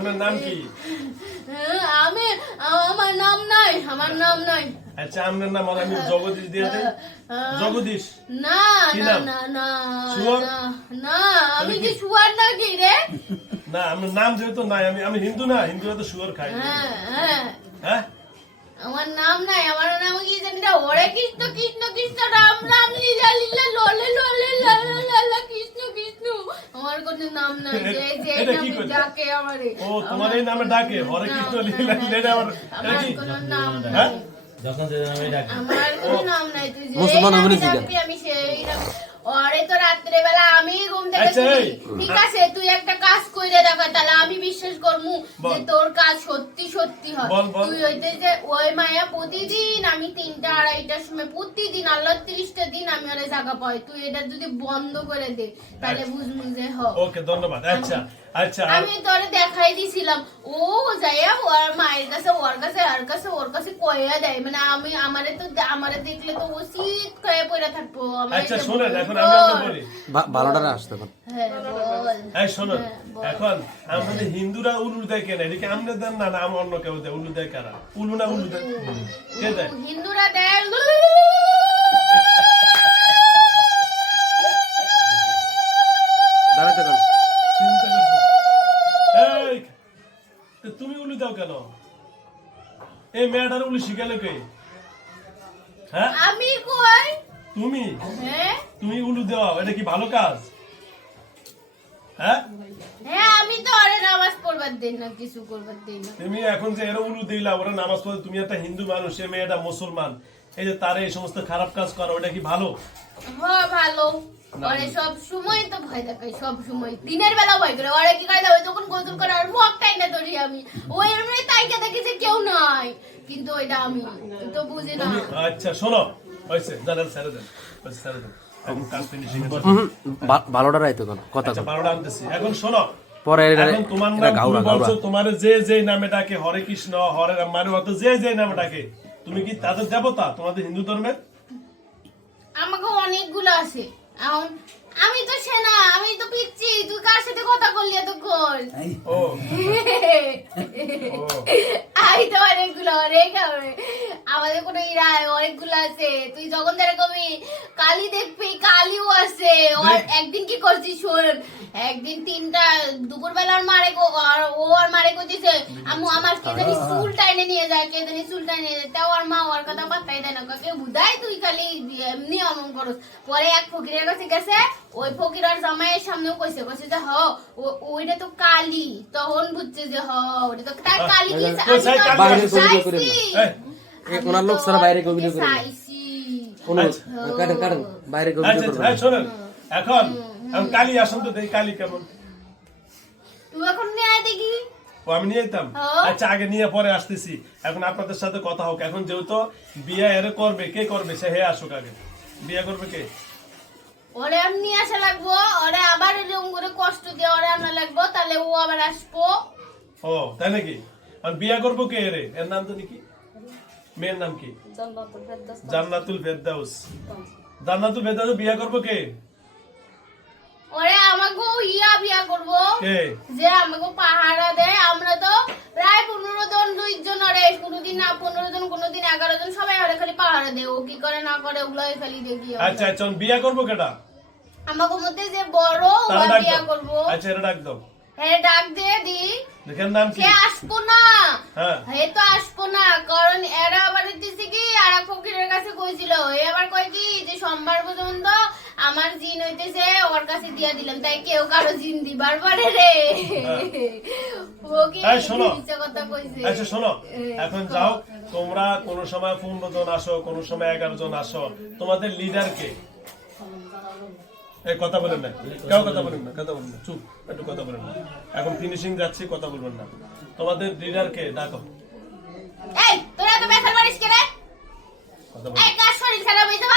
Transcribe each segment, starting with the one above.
আপনার নাম কি? আমি আমার নাম নাই আমার নাম নাই। আচ্ছা আপনার নাম আমি জগদীশ দিয়ে দেই জগদীশ না না না না না, আমি কি সুয়ার নাকি রে? না আমার নাম যেহেতু নাই আমি আমি হিন্দু না হিন্দুরা তো শুয়োর খাই হ্যাঁ হ্যাঁ। হ্যাঁ? আমার নাম নাই আমার নাম কি জানি না ওরে কৃষ্ণ কৃষ্ণ কৃষ্ণ রাম রাম লীলা লীলা লোলে লোলে লালা লালা কৃষ্ণ কৃষ্ণ। আমার কোনো নাম নাই যে যে নামে ডাকে আমারে। ও তোমার এই নামে ডাকে হরে কৃষ্ণ লীলা লীলা আমার এটা কি? কোনো নাম হ্যাঁ? নাই যখন যে আমি ডাকি। আমার কোনো নাম নাই তুই যে মুসলমান নামে হবেন আমি সেই নামে ওরে তো রাত্রে বেলা আমি ঘুম থেকে আচ্ছা। ঠিক আছে তুই একটা কাজ কইরে দেখা তাহলে আমি বিশ্বাস করমু যে তোর কাজ সত্যি সত্যি হয়। তুই হইতে যে ওই মায়া প্রতিদিন আমি তিনটা আড়াইটার সময় প্রতিদিন আল্লাহ তিরিশটা দিন আমি ওরে জায়গা পাই তুই এটা যদি বন্ধ করে দে তাহলে আচ্ছা। বুঝমু যে হ ওকে ধন্যবাদ আচ্ছা আচ্ছা আর- আমি তোরে দেখাই দিছিলাম ও যাইয়া ওর মায়ের কাছে ওর কাছে আর কাছে ওর কাছে কইয়া দেয় মানে আমি আমারে তো আমারে দেখলে তো ও শীত কয়ে পড়ে থাকব আচ্ছা শোনেন। এখন আমি আপনাকে বলি। বারোটারে আসতে পারেন হ্যাঁ এই শোনেন হ্যাঁ, এখন আমাদের হিন্দুরা উলু দেয় কেন? এদিকে আমরা দেন না না আমরা অন্য কেউ দেয়। উলু দেয় কারা? উলু না উলু দেয়? কে দেয়? হিন্দুরা দেয় দাঁড়াতে তুমি উলু দাও কেন? এই মেয়েটার উলু শিখালে কে? হ্যাঁ? আমি কই? তুমি? হ্যাঁ? তুমি উলু দেওয়া এটা কি ভালো কাজ? হ্যাঁ? হ্যাঁ আমি তো আরে নামাজ পড়বার দেই না কিছু করবার দেই না। তুমি এখন যে এরা উলু দিলা ওরা নামাজ পড়ে তুমি একটা হিন্দু মানুষ সে মেয়েটা মুসলমান। এই যে তারা এই সমস্ত খারাপ কাজ করো ওটা কি ভালো? হ্যাঁ ভালো। ওরে সব সময় তো ভয় সব সময়। দিনের বেলা ভয় করে ওরে কি করে ওই তখন করে আর মুখ টাইনা ধরি আমি। ওই এমনি তাইকে দেখি যে কেউ নাই কিন্তু ওইটা আমি তো বুঝি না। আচ্ছা শোনো হয়েছে। জানেন স্যারে দেন। হয়েছে, স্যারে দেন। এখন কাজ ফিনিশিং বারোটার আইতো কেন কথা আনতেছি। এখন শোনো পরে তোমার এরা নাম গাউরা তুমি গাউরা। বলছো তোমার যে যে নামে ডাকে হরে কৃষ্ণ হরে রাম মানে যে যে নামে ডাকে তুমি কি তাদের দেবতা তোমাদের হিন্দু ধর্মের? আমাকে অনেকগুলো আছে। এখন আমি তো সেনা আমি তো পিচ্ছি তুই কার সাথে কথা করলি এতক্ষণ? ও আই তো অনেকগুলো অনেক হবে। আমাদের কোনো ইরা অনেকগুলো আছে। তুই যখন এরকমই কালি দেখবি কালিও আছে ওর একদিন কি করছিস শোন একদিন তিনটা দুপুর বেলার মারে গো আর ও আর মারে করতেছে আমু আমার কে জানি চুল টাইনে নিয়ে যায় কে জানি চুল টাইনে নিয়ে যায়। তাও আর মা ওর কথা পাত্তাই দেয় না। কাকে বুঝাই তুই খালি এমনি অমন করস। পরে এক ফকিরের কাছে গেছে ওই ফকির আর জামাইয়ের সামনেও কইছে কইছে যে হ ওইটা তো কালি তখন বুঝছে যে হ ওটা তো তার কালি কি ওনার লোক ছাড়া বাইরে কেউ অভিনয় করে না। চাইছি অনুরোধ কাটেন কাটেন বাইরে কেউ আচ্ছা আচ্ছা, শোনেন এখন এখন কালি আসুন তো দেখি কালি কেমন। তুই এখন নিয়ে আয় দেখি। ও আমি নিয়ে যেতাম। আচ্ছা আগে নিয়ে পরে আসতেছি। এখন আপনাদের সাথে কথা হোক। এখন যেহেতু বিয়ে এর করবে কে করবে? সে হে আসুক আগে। বিয়ে করবে কে? ওরে আমি নিয়ে আসা লাগবো। ওরে আবার এরকম করে কষ্ট দিয়ে ওরে আনা লাগবো। তাহলে ও আবার আসব। ও তাই নাকি? আর বিয়ে করব কে রে? এর নাম তো কি? মেয়ের নাম কি? জান্নাতুল ফেরদাউস। জান্নাতুল ফেরদাউস। বিয়ে করব কে? ওরে আমাকে ইয়া বিয়া করব। কে? যে আমাকে পাহারা দেয় আমরা তো প্রায় পনেরো জন দুই জন ওরে কোনোদিন না পনেরো জন কোনোদিন এগারো জন সবাই ওরে খালি পাহারা দেয়। ও কি করে না করে ওগুলোই খালি দেখি আচ্ছা আচ্ছা বিয়ে করব কেটা আমাকে মধ্যে যে বড় ও বিয়া করব। আচ্ছা এটা ডাক দাও। হ্যাঁ ডাক দিয়ে দি। দেখেন নাম কি? সে আসব না। হ্যাঁ। হে তো আসব না কারণ এরা আবার দিচ্ছে কি? আর ফকিরের কাছে কইছিল। এ আবার কয় কি? যে সোমবার পর্যন্ত আমার জিন হইতেছে ওর কাছে দিয়া দিলাম। তাই কেউ কারও জিন দিবার পারে রে। হ্যাঁ। শোনো। কথা কইছে। আচ্ছা শোনো। এখন যাও তোমরা কোন সময় পনেরো জন আসো কোন সময় এগারো জন আসো। তোমাদের লিডার কে? এই কথা বলেন না। কেউ কথা বলেন না কথা বলেন না। চুপ একটু কথা বলেন না। এখন ফিনিশিং যাচ্ছে কথা বলবেন না। তোমাদের লিডার কে ডাকো। এই তোরা তো কথা বলেন। এই কার শরীর খারাপ হইছে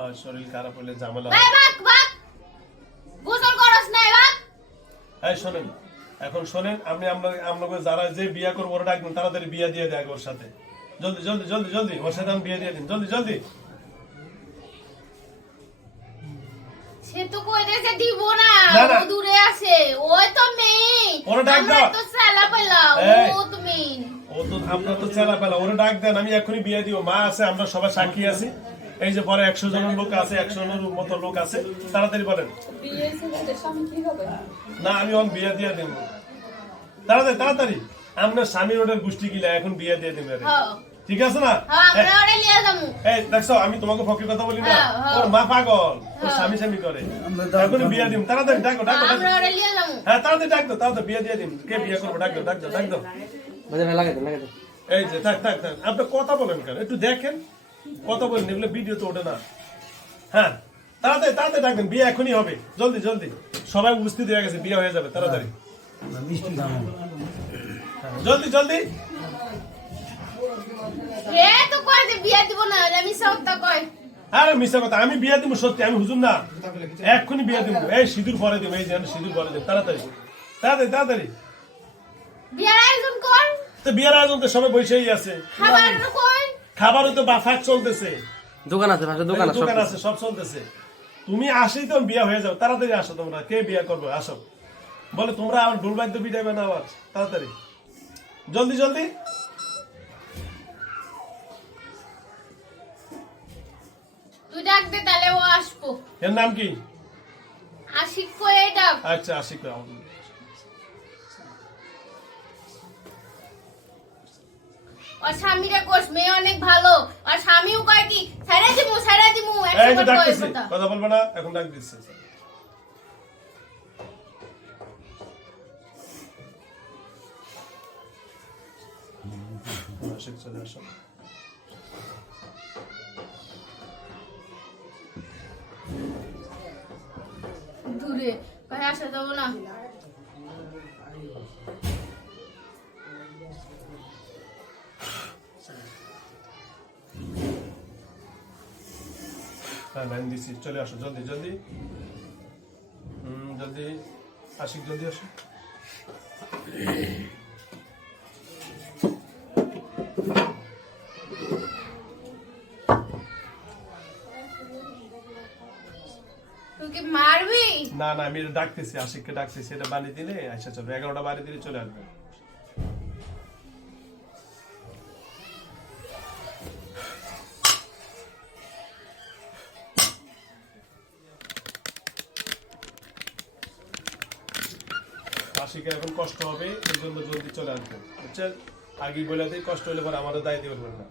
আর শরীর খারাপ হলে ঝামেলা এই ভাগ ভাগ। গোসল করস না এই ভাগ। এই শোনেন। এখন শোনেন আমি আমরা আপনাকে যারা যে বিয়া করব ওরা ডাকবেন তাড়াতাড়ি বিয়া দিয়ে দেয় ওর সাথে। জলদি জলদি জলদি জলদি। ওর সাথে আমি বিয়ে দিয়ে দিন। জলদি জলদি। সে সে তো কইতেছে দিব না। না, না। ও দূরে আছে। ওই তো মেইন ওরে ডাক আমরা দাও। তো সালা পেলা ও তো মেইন ও তো আমরা তো চেলা পেলা। ওরে ডাক দেন আমি এখনই বিয়ে দিব। মা আছে আমরা সবাই সাক্ষী আছি। এই যে পরে একশো জনের লোক আছে একশো জনের মতো লোক আছে। তাড়াতাড়ি বলেন। না আমি অন বিয়ে দিয়ে দিব। তাড়াতাড়ি তাড়াতাড়ি। আপনার স্বামী ওদের গোষ্ঠী গিলা এখন বিয়ে দিয়ে হ্যাঁ। ঠিক আছে না? হ্যাঁ এই দেখছ আমি তোমাকে ফকির কথা বলি না। হ্যাঁ, হ্যাঁ। ওর মা পাগল। ওর স্বামী স্বামী করে। এখন বিয়ে দিম। তাড়াতাড়ি ডাকো ডাকো হ্যাঁ তাড়াতাড়ি ডাক দাও তাড়াতাড়ি বিয়ে দিয়ে দিম। কে বিয়ে করব? ডাক দাও ডাক দাও ডাক দাও। বাজার লাগাই দেন লাগাই দেন এই যে থাক থাক থাক। আপনি কথা বলেন কেন? একটু দেখেন। কথা বলেন এগুলো ভিডিও তো ওঠে না। হ্যাঁ তাড়াতাড়ি তাড়াতাড়ি ডাকবেন বিয়ে এখনই হবে। জলদি জলদি। সবাই উপস্থিত হয়ে গেছে বিয়ে হয়ে যাবে তাড়াতাড়ি। জলদি জলদি। হে তো কই যে বিয়া দিব না আমি আরে মিশা কথা আমি বিয়ে দিব সত্যি আমি হুজুর না। এক্ষুনি বিয়ে দিব। এই সিঁদুর পরে দিব এই যে সিঁদুর পরে দিব তাড়াতাড়ি। তাড়াতাড়ি তাড়াতাড়ি। বিয়ার আয়োজন কর। তো বিয়ের আয়োজন তো সবাই বসেই আছে। খাবার কই। খাবারও তো বাফাক চলতেছে। দোকান আছে পাশে দোকান আছে দোকান আছে সব চলতেছে। তুমি আসেই তো বিয়ে হয়ে যাও তাড়াতাড়ি আসো তোমরা কে বিয়ে করবে আসো। বলে তোমরা আমার ডুল বাদ্য পিটাবে না আবার তাড়াতাড়ি। জলদি জলদি। আসব। এর নাম কি? আশিক কই ডাক আচ্ছা আশিক। ওর স্বামীরা কোষ মেয়ে অনেক ভালো। আর স্বামীও কয় কি ছেড়ে দিমু ছেড়ে দিমু এই যে ডাকতেছি কথা। বলব না এখন ডাক দিচ্ছে আশিক চলে আসো। দূরে কয় আসা যাব না। হ্যাঁ চলে আসো, জলদি জলদি। হুম জলদি, আশিক, জলদি আসো। না না, আমি ডাকতেছি, আশিককে ডাকতেছি, এটা বানিয়ে দিলে আচ্ছা চলো এগারোটা বাড়ি দিলে চলে আসবে। আশিকের এখন কষ্ট হবে, এর জন্য জলদি চলে আসবে। বুঝছেন? আগে বলে কষ্ট হলে পরে আমারও দায় দিবেন না।